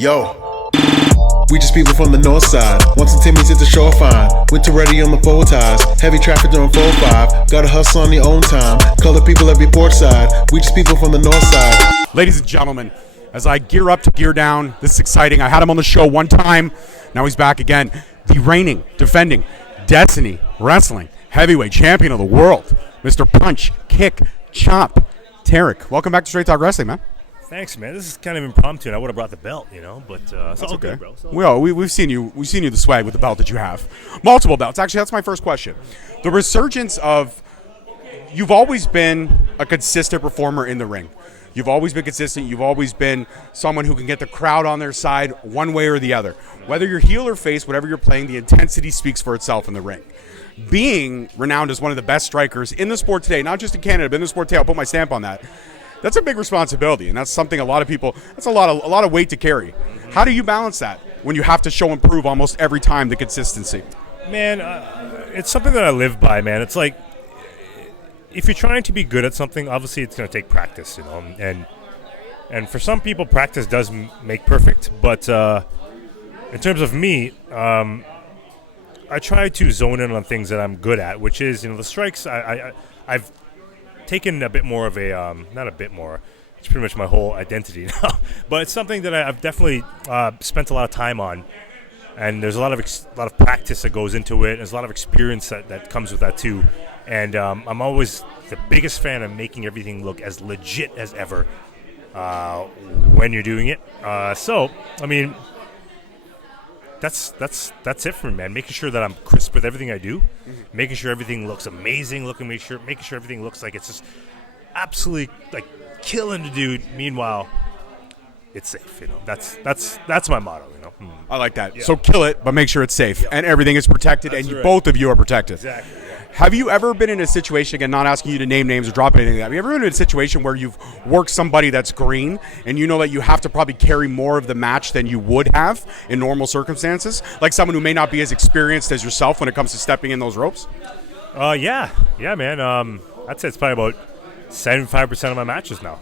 Yo, we just people from the north side. Once the Timmy's hit the shore fine. Winter ready on the four ties. Heavy traffic during 4-5. Gotta hustle on your own time. Color people every port side. We just people from the north side. Ladies and gentlemen, as I gear up to gear down, this is exciting. I had him on the show one time. Now he's back again. The reigning, defending, Destiny Wrestling heavyweight champion of the world, Mr. Punch, Kick, Chomp, Tarik. Welcome back to Straight Talk Wrestling, man. Thanks, man. This is kind of impromptu, and I would have brought the belt, but it's That's all okay, good, bro. We've seen you the swag with the belt that you have. Multiple belts. Actually, that's my first question. The resurgence of, you've always been a consistent performer in the ring. You've always been consistent. You've always been someone who can get the crowd on their side one way or the other. Whether you're heel or face, whatever you're playing, the intensity speaks for itself in the ring. Being renowned as one of the best strikers in the sport today, not just in Canada, but in the sport today, I'll put my stamp on that. That's a big responsibility, and that's something a lot of people, that's a lot of weight to carry. How do you balance that when you have to show and prove almost every time the consistency? Man, it's something that I live by, man. It's like, if you're trying to be good at something, obviously it's going to take practice, and for some people, practice does make perfect, but in terms of me, I try to zone in on things that I'm good at, which is, the strikes. I've taken a bit more of a, not a bit more, it's pretty much my whole identity now, but it's something that I've definitely spent a lot of time on, and there's a lot of practice that goes into it. There's a lot of experience that comes with that too, and I'm always the biggest fan of making everything look as legit as ever when you're doing it. So, I mean, that's it for me, man. Making sure that I'm crisp with everything I do, making sure everything looks amazing, making sure everything looks like it's just absolutely like killing the dude. Meanwhile, it's safe. That's my motto. I like that. Yeah. So kill it, but make sure it's safe and everything is protected, That's and right. both of you are protected. Exactly. Yeah. Have you ever been in a situation, again, not asking you to name names or drop anything like that, have you ever been in a situation where you've worked somebody that's green and you know that you have to probably carry more of the match than you would have in normal circumstances? Like someone who may not be as experienced as yourself when it comes to stepping in those ropes? Yeah, man. I'd say it's probably about 75% of my matches now,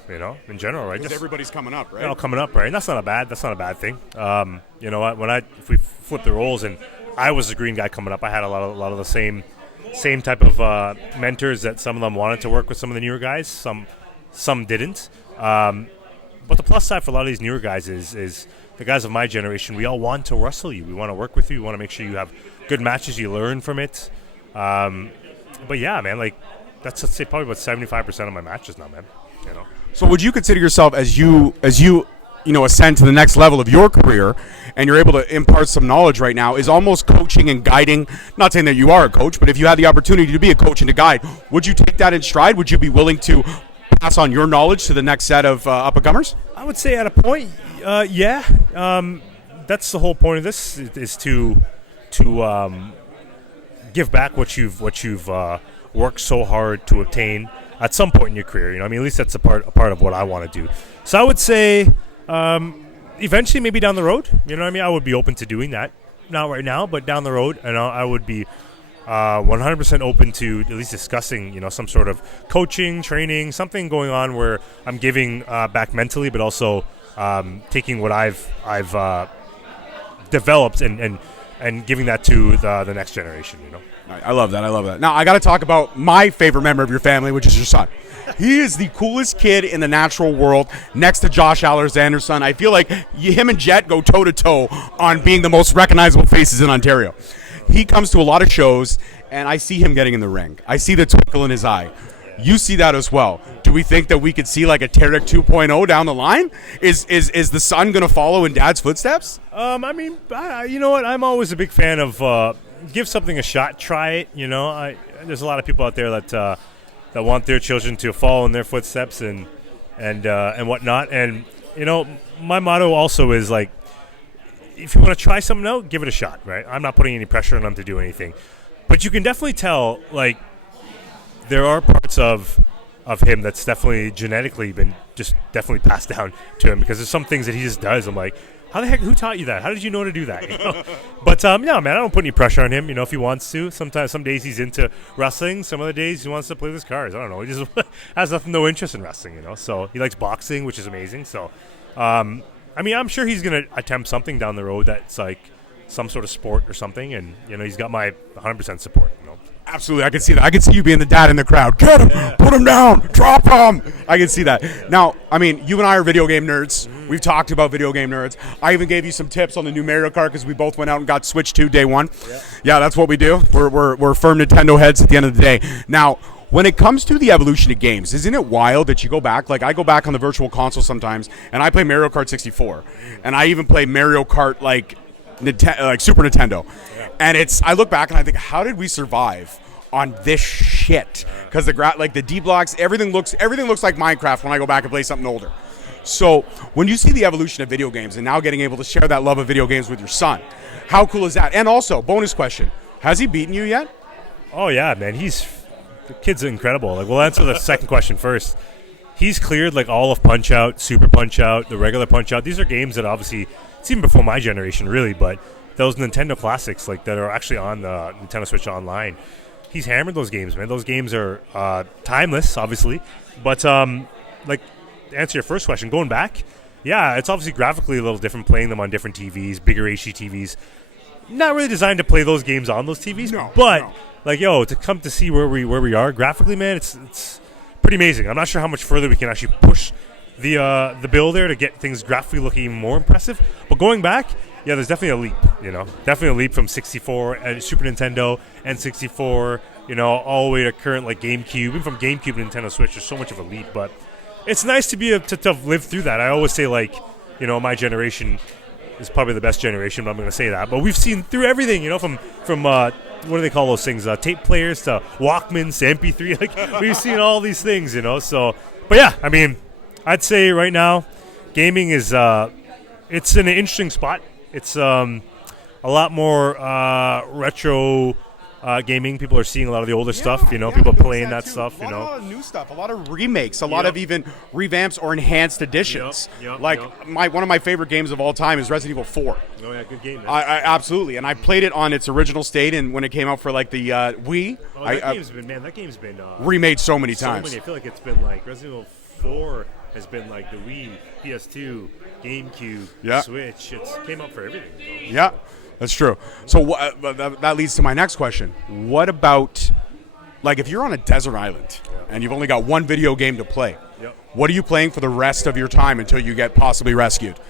in general, right? Because everybody's coming up, right? Coming up, right? And that's not a bad thing. You know what? If we flip the roles and I was the green guy coming up, I had a lot of the same type of mentors that some of them wanted to work with some of the newer guys. Some didn't. But the plus side for a lot of these newer guys is the guys of my generation. We all want to wrestle you. We want to work with you. We want to make sure you have good matches. You learn from it. But yeah, man, like that's, let's say, probably about 75% of my matches now, man. So would you consider yourself, as you ascend to the next level of your career and you're able to impart some knowledge right now, is almost coaching and guiding, not saying that you are a coach, but if you had the opportunity to be a coach and to guide, would you take that in stride? Would you be willing to pass on your knowledge to the next set of up-and-comers? I would say at a point, yeah. That's the whole point of this, is to give back what you've worked so hard to obtain at some point in your career. At least that's a part of what I want to do. So I would say, eventually, maybe down the road, I would be open to doing that. Not right now, but down the road, and I would be 100% open to at least discussing, some sort of coaching, training, something going on where I'm giving back mentally, but also taking what I've developed and giving that to the next generation. I love that. Now, I got to talk about my favorite member of your family, which is your son. He is the coolest kid in the natural world, next to Josh Alexander's son. I feel like him and Jet go toe-to-toe on being the most recognizable faces in Ontario. He comes to a lot of shows, and I see him getting in the ring. I see the twinkle in his eye. You see that as well. Do we think that we could see like a Tarik 2.0 down the line? Is the son going to follow in Dad's footsteps? You know what? I'm always a big fan of give something a shot, try it. There's a lot of people out there that want their children to follow in their footsteps and whatnot. And my motto also is like, if you want to try something out, give it a shot. Right? I'm not putting any pressure on them to do anything, but you can definitely tell like there are parts of him that's definitely genetically been just definitely passed down to him, because there's some things that he just does. I'm like, how the heck? Who taught you that? How did you know to do that? But yeah, man, I don't put any pressure on him. If he wants to. Sometimes, some days he's into wrestling. Some other days he wants to play with his cars. I don't know. He just has no interest in wrestling. So he likes boxing, which is amazing. So I I mean, I'm sure he's going to attempt something down the road that's like some sort of sport or something, and he's got my 100% support. Absolutely, I can see that. I can see you being the dad in the crowd. Get him, put him down, drop him. I can see that. Now, I mean, you and I are video game nerds. We've talked about video game nerds. I even gave you some tips on the new Mario Kart because we both went out and got Switch 2 day one. Yeah, that's what we do. We're firm Nintendo heads at the end of the day. Now, when it comes to the evolution of games, isn't it wild that you go back? Like, I go back on the virtual console sometimes, and I play Mario Kart 64, and I even play Mario Kart like Super Nintendo. And I look back and I think, how did we survive on this shit? Because the D blocks, everything looks like Minecraft when I go back and play something older. So when you see the evolution of video games and now getting able to share that love of video games with your son, how cool is that? And also, bonus question, has he beaten you yet? Oh yeah, man, the kid's incredible. Like, we'll answer the second question first. He's cleared like all of Punch Out, Super Punch Out, the regular Punch Out. These are games that obviously it's even before my generation, really, but those Nintendo classics like that are actually on the Nintendo Switch Online. He's hammered those games, man. Those games are timeless, obviously. But like, to answer your first question, going back, yeah, it's obviously graphically a little different playing them on different TVs, bigger HD TVs. Not really designed to play those games on those TVs, but like, to come to see where we are graphically, man, it's pretty amazing. I'm not sure how much further we can actually push the bill there to get things graphically looking even more impressive. But going back, yeah, there's definitely a leap, definitely a leap from 64 and Super Nintendo and 64, all the way to current like GameCube. Even from GameCube to Nintendo Switch, there's so much of a leap. But it's nice to be to live through that. I always say, like, my generation is probably the best generation, but I'm going to say that. But we've seen through everything, from what do they call those things? Tape players to Walkmans to MP3. Like, we've seen all these things, So, but yeah, I mean, I'd say right now, gaming is it's in an interesting spot. It's a lot more retro gaming. People are seeing a lot of the older stuff. People playing that stuff. A lot of new stuff. A lot of remakes. A lot of even revamps or enhanced editions. One of my favorite games of all time is Resident Evil 4. Oh yeah, good game. I absolutely, and I played it on its original state, and when it came out for like the Wii, that game's been remade so many times. I feel like it's been like Resident Evil 4 has been like the Wii, PS2, GameCube, Switch. It's came out for everything. Yeah, that's true. So that leads to my next question. What about, like, if you're on a desert island and you've only got one video game to play, what are you playing for the rest of your time until you get possibly rescued?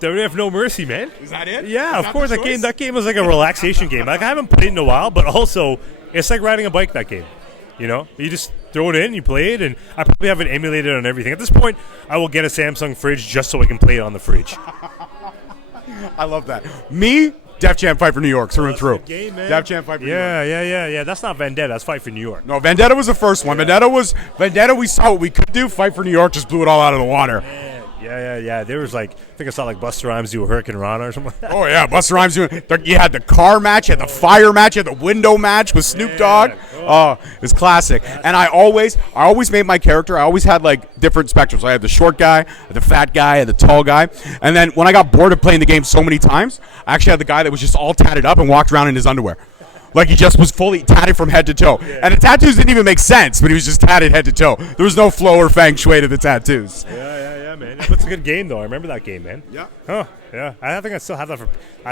WWF No Mercy, man. Is that it? Yeah, of course. That game was like a relaxation game. Like, I haven't played it in a while, but also it's like riding a bike, that game. You just throw it in, you play it, and I probably have it emulated on everything. At this point, I will get a Samsung fridge just so I can play it on the fridge. I love that. Me, Def Jam Fight for New York, through and through. Game, man. Def Jam Fight for New York. Yeah. That's not Vendetta. That's Fight for New York. No, Vendetta was the first one. Vendetta, we saw what we could do. Fight for New York just blew it all out of the water. Man. Yeah. There was like, I think I saw like Busta Rhymes do a Hurricane Rana or something like that. Oh, yeah. Busta Rhymes doing. You had the car match, you had the fire match, you had the window match with Snoop Dogg. Oh, it's classic. And I always made my character. I always had like different spectrums. I had the short guy, the fat guy, the tall guy. And then when I got bored of playing the game so many times, I actually had the guy that was just all tatted up and walked around in his underwear. Like, he just was fully tatted from head to toe. Yeah. And the tattoos didn't even make sense, but he was just tatted head to toe. There was no flow or feng shui to the tattoos. Yeah, man. It's a good game, though. I remember that game, man. Yeah. Huh, yeah. I think I still have that I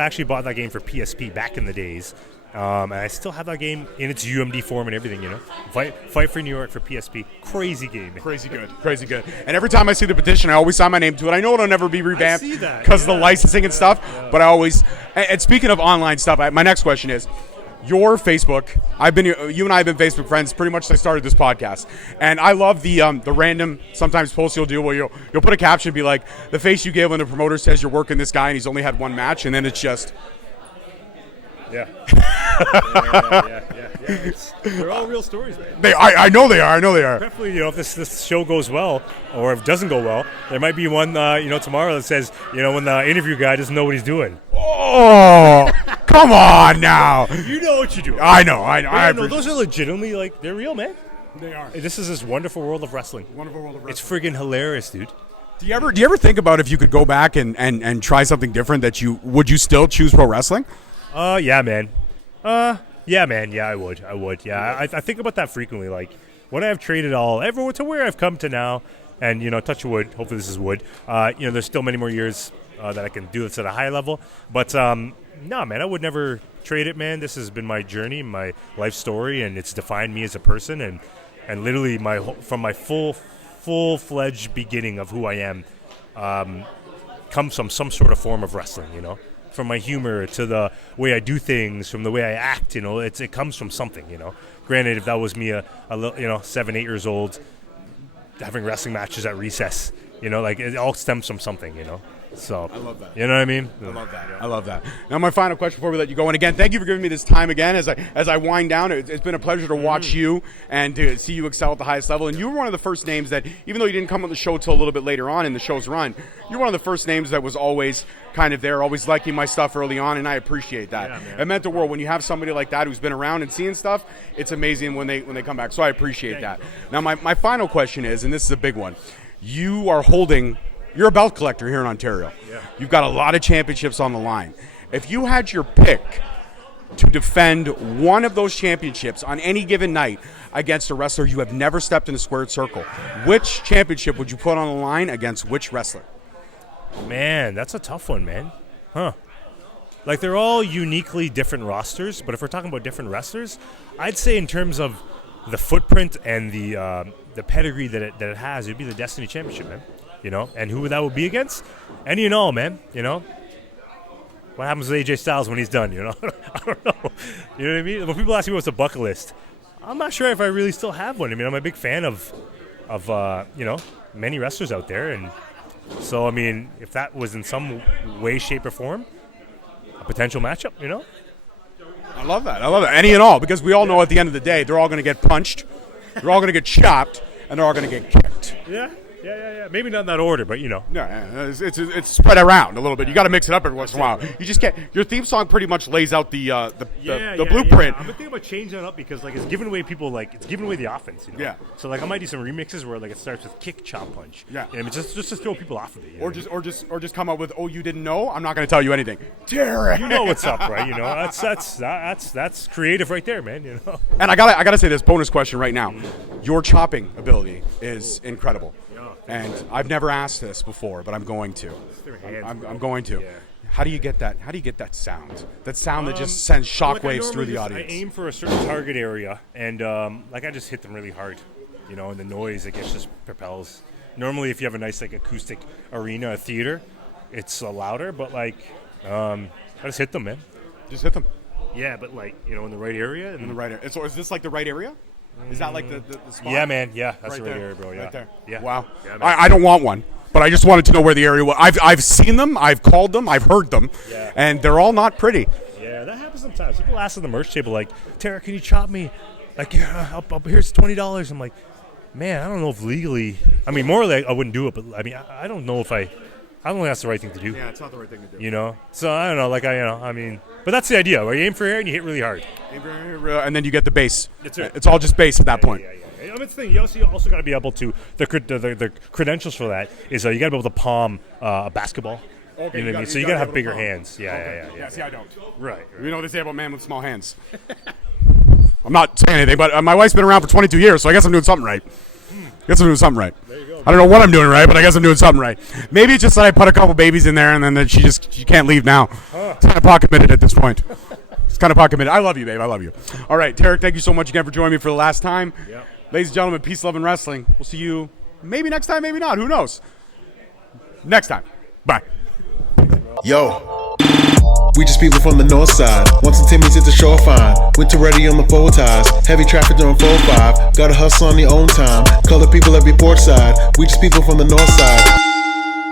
actually bought that game for PSP back in the days. And I still have that game in its UMD form and everything, Fight for New York for PSP. Crazy game, man. Crazy good. And every time I see the petition, I always sign my name to it. I know it'll never be revamped because of the licensing and stuff, but I always... And speaking of online stuff, my next question is, your Facebook, you and I have been Facebook friends pretty much since I started this podcast. And I love the random sometimes posts you'll do where you'll put a caption, be like, the face you gave when the promoter says you're working this guy and he's only had one match, and then it's just... Yeah. They're all real stories, man. I know they are. Definitely, if this show goes well, or if it doesn't go well, there might be one, tomorrow that says, when the interview guy doesn't know what he's doing. Oh, come on now. You know what you do. I know. Those are legitimately, they're real, man. They are. This is this wonderful world of wrestling. It's friggin' hilarious, dude. Do you ever think about if you could go back and try something different would you still choose pro wrestling? Yeah, man. Yeah, I would. Yeah, I think about that frequently. Like, would I have traded everyone to where I've come to now? And, touch wood, hopefully this is wood. There's still many more years that I can do this at a high level. But, no, man, I would never trade it, man. This has been my journey, my life story, and it's defined me as a person. And literally from my full-fledged beginning of who I am comes from some sort of form of wrestling, From my humor to the way I do things, from the way I act, it comes from something, Granted, if that was me, 7, 8 years old, having wrestling matches at recess, it all stems from something, So I love that. You know what I mean? I love that. I love that. Now, my final question before we let you go, and again, thank you for giving me this time again as I wind down. It's been a pleasure to watch you and to see you excel at the highest level. And you were one of the first names that, even though you didn't come on the show till a little bit later on in the show's run, you're one of the first names that was always kind of there, always liking my stuff early on, and I appreciate that. Yeah, it meant the world when you have somebody like that who's been around and seeing stuff. It's amazing when they come back. So I appreciate that. Now, my final question is, and this is a big one, you're a belt collector here in Ontario. Yeah. You've got a lot of championships on the line. If you had your pick to defend one of those championships on any given night against a wrestler you have never stepped in a squared circle, which championship would you put on the line against which wrestler? Man, that's a tough one, man. Huh. Like, they're all uniquely different rosters, but if we're talking about different wrestlers, I'd say in terms of the footprint and the pedigree that it has, it'd be the Destiny Championship, man. And who that would be against? Any and all, man. What happens with AJ Styles when he's done? I don't know. You know what I mean? When people ask me what's a bucket list, I'm not sure if I really still have one. I mean, I'm a big fan of many wrestlers out there, and so I mean, if that was in some way, shape, or form a potential matchup, I love that. Any and all, because we all know at the end of the day, they're all going to get punched, they're all going to get chopped, and they're all going to get kicked. Yeah. Maybe not in that order, but Yeah, it's spread around a little bit. You got to mix it up every once in a while. You just can't. Your theme song pretty much lays out the blueprint. I'm thinking about changing it up because it's giving away people it's giving away the offense. Yeah. So I might do some remixes where it starts with kick, chop, punch. Yeah. I mean, just to throw people off of it. Or just come up with, oh, you didn't know? I'm not going to tell you anything. Tarik. You know what's up, right? That's creative right there, man. And I gotta say this bonus question right now. Your chopping ability is incredible. And I've never asked this before, but I'm going to. I'm going to. Yeah. How do you get that? How do you get that sound? That sound that just sends shockwaves through the audience. I aim for a certain target area, and I just hit them really hard, and the noise just propels. Normally, if you have a nice acoustic arena, a theater, it's louder. But I just hit them, man. Just hit them. Yeah, but in the right area. In the right area. So is this the right area? Is that the spot? Yeah, man. Yeah, that's right the right there. area, bro. Yeah. Right there. Yeah. Wow. Yeah, I don't want one, but I just wanted to know where the area was. I've seen them, I've called them, I've heard them, and they're all not pretty. Yeah, that happens sometimes. People ask at the merch table, Tarik, can you chop me? Here's $20. I'm like, man, I don't know if legally. I mean, morally, I wouldn't do it, but I mean, I don't know if I don't think that's the right thing to do. Yeah, it's not the right thing to do. So I don't know. But that's the idea. Where you aim for air and you hit really hard. And then you get the base. That's it. It's all just base at that point. Yeah. I mean, it's the thing. You also got to be able to the credentials for that is you got to be able to palm a basketball. Okay, you know what I mean? So you got to have bigger hands. Yeah. See, I don't. Right. We know they say about man with small hands. I'm not saying anything, but my wife's been around for 22 years, so I guess I'm doing something right. There you go. I don't know what I'm doing right, but I guess I'm doing something right. Maybe it's just that I put a couple babies in there, and then she can't leave now. It's kind of pot committed at this point. It's kind of pot committed. I love you, babe. I love you. All right, Tarik, thank you so much again for joining me for the last time. Yep. Ladies and gentlemen, peace, love, and wrestling. We'll see you maybe next time, maybe not. Who knows? Next time. Bye. Yo, we just people from the north side. Once the Timmy's hit the shore fine. Winter ready on the four ties. Heavy traffic during 4-5. Gotta hustle on your own time. Color people every port side. We just people from the north side.